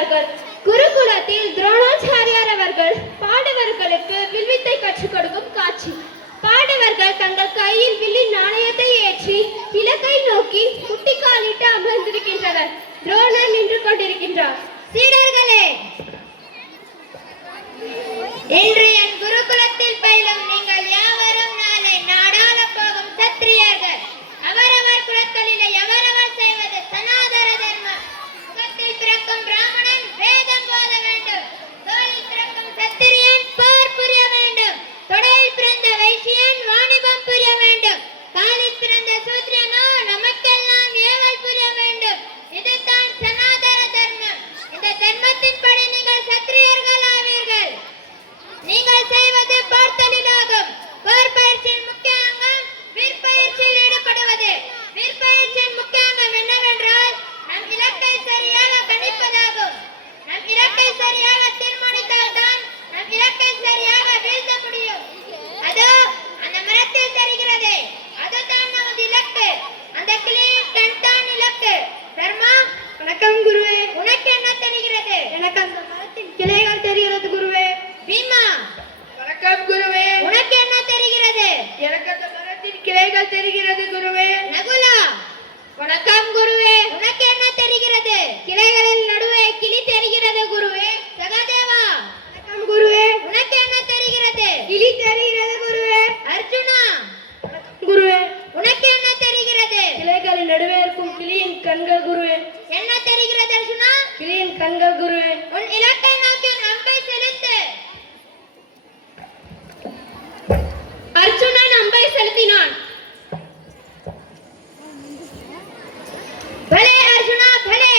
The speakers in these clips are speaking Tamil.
வருகிறார்கள். குருகுலத்தில் துரோணாச்சாரியார் அவர்கள் பாண்டவர்களுக்கு வில்வித்தை கற்றுக் கொடுக்கும் காட்சி. பாண்டவர்கள் தங்கள் கையில் வில்லின் நாணயத்தை ஏற்றி இலக்கை நோக்கி முட்டிக்காலிட்டு அமர்ந்திருக்கின்றனர். துரோணர் நின்று கொண்டிருக்கின்றார். சீடர்களே, இன்று என் குருகுலத்தில் பயிலும் நீங்கள் யாவரும் நாளை நாடாள போகும் சத்திரியர்கள். அவரவர் குலத்தொழிலை எவரவர் செய்வது சனாதன தர்மம். முகத்தில் பிறக்கும் பிராமணன் வேதம் போத வேண்டும். தோளில் பிறக்கும் சத்திரியன் போர் புரிய வேண்டும். தொடையில் பிறந்த வைசியன் வாணிபம் புரிய வேண்டும். காலில் பிறந்த சூத்ரனோ நமக்கெல்லாம் ஏவல் புரிய வேண்டும். இதுதான் சனாதன தர்மம். இந்த தர்மத்தின்படி நீங்கள் சத்திரியர்கள் ஆவீர்கள். நீங்கள் செய்வது போர் தொழிலாகும். போர் பயிற்சியின் முக்கிய அங்கம் வீற்பயிற்சியில் ஈடுபடுவது. வீற்பயிற்சியின் முக்கிய அங்கம் என்னவென்றால் நம் இலக்கை சரியாக கணிப்பதாகும். நம் இலக்கை சரியாக தீர்மானித்தால்தான் நம் இலக்கை சரியாக வீழ்த்த முடியும். அதோ அந்த மரத்தில் தெரிகிறது, அதுதான் நமது இலக்கு. அந்த கிளியின் கண் தான் இலக்கு. தர்மா, வணக்கம் குருவே. உனக்கு என்ன தெரிகிறது? எனக்கு அந்த மரத்தின் கிளைகள் தெரிகிறது குருவே. பீமா, வணக்கம் குருவே. உனக்கு என்ன தெரிகிறது? எனக்கு அந்த மரத்தின் கிளைகள் தெரிகிறது குருவே. நகுலா, வணக்கம் குருவே. உனக்கு என்ன தெரிகிறது? கிளைகளின் நடுவே கிளி தெரிகிறது குருவே. சகாதேவா, வணக்கம் குருவே. உனக்கு என்ன தெரிகிறது? கிளி தெரிகிறது குருவே. அர்ஜுனா, வணக்கம் குருவே. உனக்கு என்ன தெரிகிறது? கிளைகளின் நடுவே இருக்கும் கிளியின் கண்கள் குருவே. என்ன தெரிகிறது அர்ஜுனா? கிளியின் கண்கள் குருவே. உன் இலக்கை நோக்கி உன் அம்பை செலுத்து. அர்ஜுனன் அம்பை செலுத்தினான். பலே அர்ஜுனா, பலே,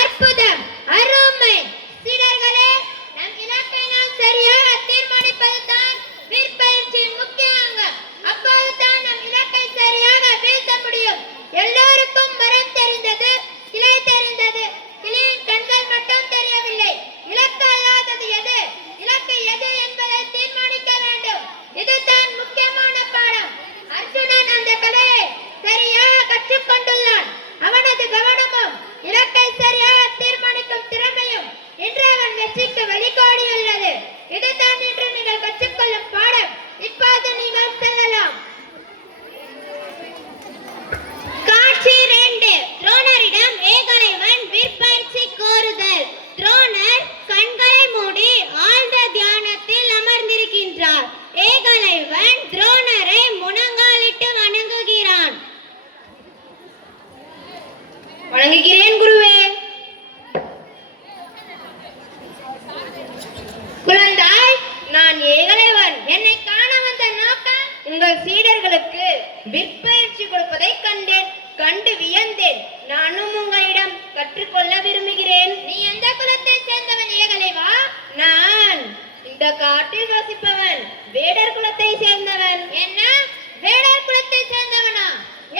அற்புதம், அருமை. சீடர்களே, நம் இலக்கை நாம் சரியாக தீர்மானிப்பதுதான் வீற்பயிற்சியின் முக்கிய அங்கம். அப்போதுதான் நம் இலக்கை சரியாக வீழ்த்த முடியும். எல்லோருக்கும் மரம் தெரிந்தது, கிளை தெரிந்தது. கிளியின் கண்கள் மட்டும் தெரியவில்லை. இலக்கு அல்லாதது எது, இலக்கு எது என்பதை தீர்மானிக்க வேண்டும். இதுதான் முக்கியமான பாடம். அர்ஜுனன் அந்த கலையை சரியாக கற்றுக்கொண்டுள்ளான். அவனது கவனமும் இலக்கை சரியாக தீர்மானிக்கும் திறமையும் இன்று அவன் வெற்றிக்கு வழிகோடியுள்ளது. இதுதான் இன்று நீங்கள் கற்றுக்கொள்ளும் பாடம். இப்போது நீங்கள் செல்லலாம். காட்சி 2. துரோணரிடம் ஏகலைவன் விற்பயிற்சி கோருதல். துரோணர் கண்களை மூடி ஆழ்ந்த தியானத்தில் அமர்ந்திருக்கின்றார். ஏகலைவன் துரோணரை முழங்காலிட்டு வணங்குகிறான். வணங்குகிறேன் குருவே. குழந்தாய், நான் ஏகலைவன். என்னை காண வந்த நோக்கம் உங்கள் சீடர்களுக்கு விற்பயிற்சி கொடுப்பதை கண்டேன். கண்டு வியந்தேன். நானும் உங்களிடம் கற்றுக்கொள்ள விரும்புகிறேன். நீ எந்த குலத்தை சேர்ந்தவன் ஏகலைவா? நான் இந்த காட்டில் வசிப்பவன். வேடர் குலத்தை சேர்ந்தவன். என்ன, வேடர் குலத்தை சேர்ந்தவனா?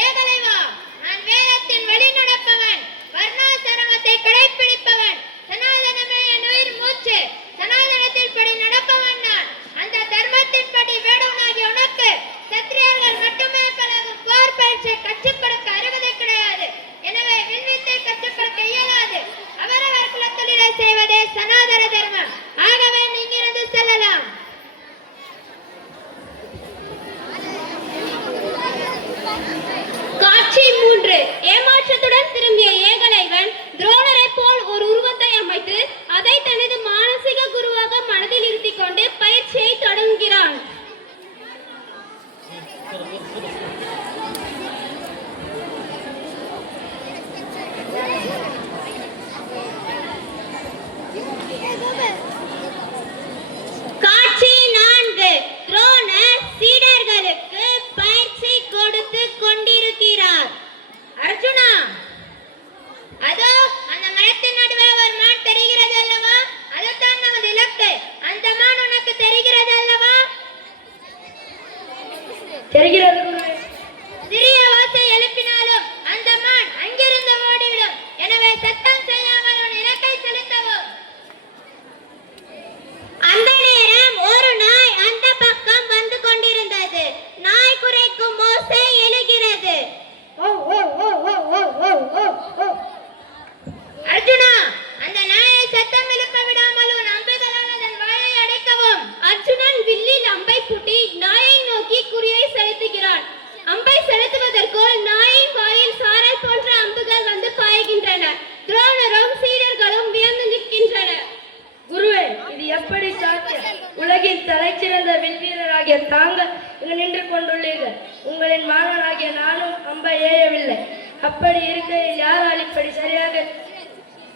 ஏகலைவா, நான் வேதத்தின் வழி நடப்பவன். வர்ணாசிரமத்தை கடைப்பிடிப்பவன். சனாதனமே என் உயிர் மூச்சு. சனாதனத்தின் படி நடப்பவன் நான். அந்த தர்மத்தின் படி வேடவனாகிய உனக்கு சத்திரியர்கள் மட்டுமே பழகும் போர் பயிற்சியை கற்றுக் கொடுக்க அருகதை கிடையாது. எனவே வில்வித்தை கற்றுக் கொடுக்க இயலாது. அவரவர் குலத்தொழிலை செய்வதே சனாதன தர்மம். ஆகவே நீங்கிருந்து செல்லலாம்.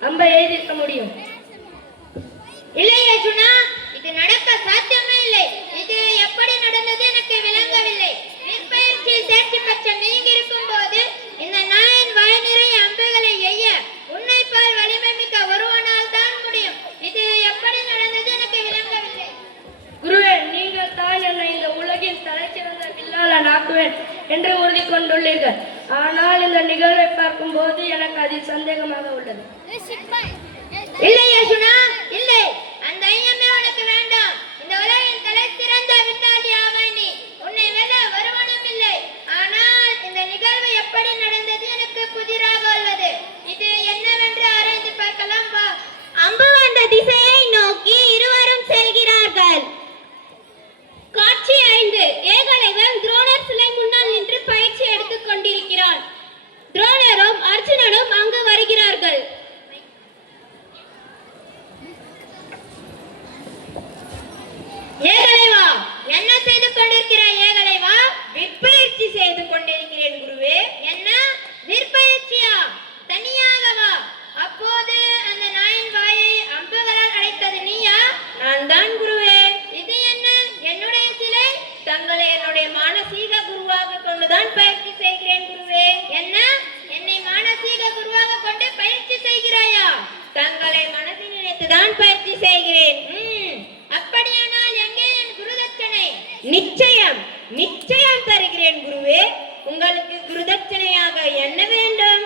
அம்பை எய்திருக்க முடியும். இல்லை அர்ஜுனா, இது நடக்க சாத்தியமே இல்லை. இது எப்படி நடந்தது எனக்கு விளங்கவில்லை. நெற்பயிற்சியில் தேர்ச்சி பெற்ற நீங்க இருக்கும் போது இந்த நாயின் வாய் நிறைய அம்புகளை எய்ய உன்னை போல் வலிமை மிக்க ஒருவனால் தான் முடியும். இது எப்படி நடந்தது எனக்கு விளங்கவில்லை. குருவே, நீங்கள் தான் என்னை இந்த உலகின் தலைச்சிறந்த வில்லாளன் ஆக்குவேன் என்று உறுதி கொண்டுள்ளீர்கள். ஆனால் இந்த நிகழ்வை பார்க்கும் போது எனக்கு அதில் சந்தேகமாக உள்ளது. இல்லை அர்ஜுனா, இல்லை. அந்த ஐயமே உனக்கு வேண்டாம். இந்த உலகின் தலை சிறந்த வில்லாளி ஆவாய் நீ. உன்னை வெல்ல ஒருவனும் இல்லை. ஆனால் இந்த நிகழ்வு எப்படி நடந்தது எனக்கு புதிராக உள்ளது. இது என்னவென்று ஆராய்ந்து பார்க்கலாம் வா. அம்பு வந்த திசையை நோக்கி இருவரும் செல்கிறார்கள். காட்சி 5. ஏகலைவன் துரோணர் சிலை முன்னால் நின்று பயிற்சி எடுத்துக் கொண்டிருக்கிறான். துரோணரும் அர்ஜுனனும் அங்கு வருகிறார்கள். ஏகலைவா, என்ன செய்து கொண்டிருக்கிறாய் ஏகலைவா? விற்பயிற்சி செய்து கொண்டிருக்கிறேன் குருவே. என்ன விற்பயிற்சியா? தனியாகவா? அப்போது அந்த நாயின் வாயை அம்புகளால் அடைத்தது நீயா? நான் தான் குருவே. இது என்ன? என்னுடைய சிலை? தங்களை என்னுடைய மானசீக குருவாக கொண்டுதான் பயிற்சி செய்கிறேன் குருவே. என்ன? என்னை மானசீக குருவாக கொண்டு பயிற்சி செய்கிறாயா? தங்களை மனதில் நினைத்துதான் பயிற்சி செய்கிறேன். அப்படியானால் எங்கே என் குருதட்சணை? நிச்சயம் நிச்சயம் தருகிறேன் குருவே. உங்களுக்கு குருதட்சணையாக என்ன வேண்டும்?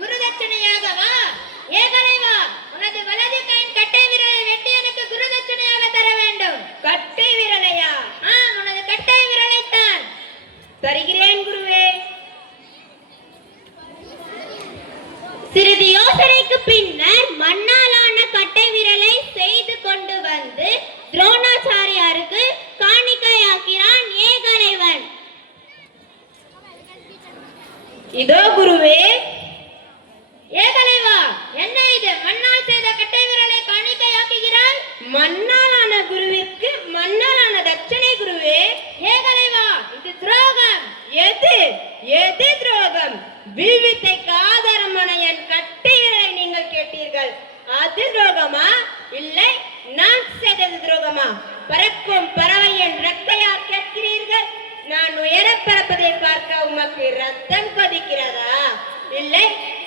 குருதட்சணையாக வா. ஏகலைவா, உனது வலது கையின் கட்டை விரலை வெட்டி எனக்கு குருதட்சணையாக தர வேண்டும். கட்டை விரலையா? உனது கட்டை விரலைத்தான் தருகிறேன் குருவே. சிறிது யோசனைக்கு பின்னர் மண்ணாலான கட்டை விரலை செய்து கொண்டு வந்து துரோணாச்சாரியாருக்கு காணிக்கையாக்கிறான் ஏகலைவன். இதோ குருவே. ஏகலைவா, என்ன இது? மண்ணால் செய்த கட்டை விரலை காணிக்கையாக்குகிறாய்? மண்ணாலான குருவிற்கு மண்ணாலான தட்சணை குருவே. ஏகலைவா, இது துரோகம். எது எது துரோகம்? வில்வித்தைக்கு ஆதாரமான என் கட்டை விரலை நீங்கள் கேட்டீர்கள். அது துரோகமா? இல்லை, நான் செய்தது துரோகமா? பறக்கும் பறவையின் ரெக்கையா கேட்கிறீர்கள்? நான் உயர பறப்பதை பார்க்க உமக்கு ரத்தம் கொதிக்கிறதா? இல்லை,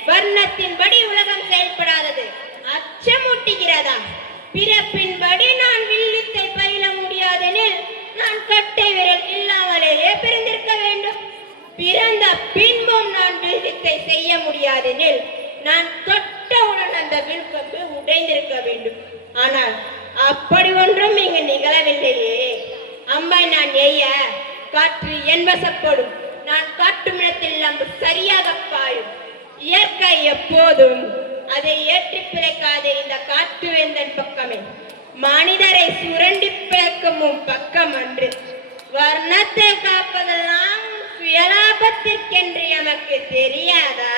வர்ணத்தின்படி உலகம் செயல்படாதது அச்சமூட்டுகிறதா? பிறப்பின்படி நான் வில்வித்தை பயில முடியாதெனில் நான் கட்டை விரல் இல்லாமலேயே பிறந்திருக்க வேண்டும். பிறந்த பின்பும் நான் வில்வித்தை செய்ய முடியாதெனில் நான் தொட்டவுடன் அந்த வில்கம்பு உடைந்திருக்க வேண்டும். ஆனால் அப்படி ஒன்றும் இங்கு நிகழவில்லையே. அம்பை நான் எய்ய காற்று என் வசப்படும். நான் காட்டும் இடத்தில் அம்பு சரியாக பாயும். இயற்கை எப்போதும் அதை ஏற்றி பிழைக்காதே இந்த காட்டு வேந்தன் பக்கமே. மனிதரை சுரண்டி பிழைக்கும் பக்கம் அன்று. வர்ணத்தை காப்பதெல்லாம் சுயலாபத்திற்கென்று எமக்கு தெரியாதா?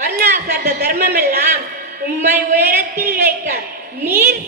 வர்ணாசர்த தர்மம் எல்லாம் உம்மை உயரத்தில் வைக்க நீர்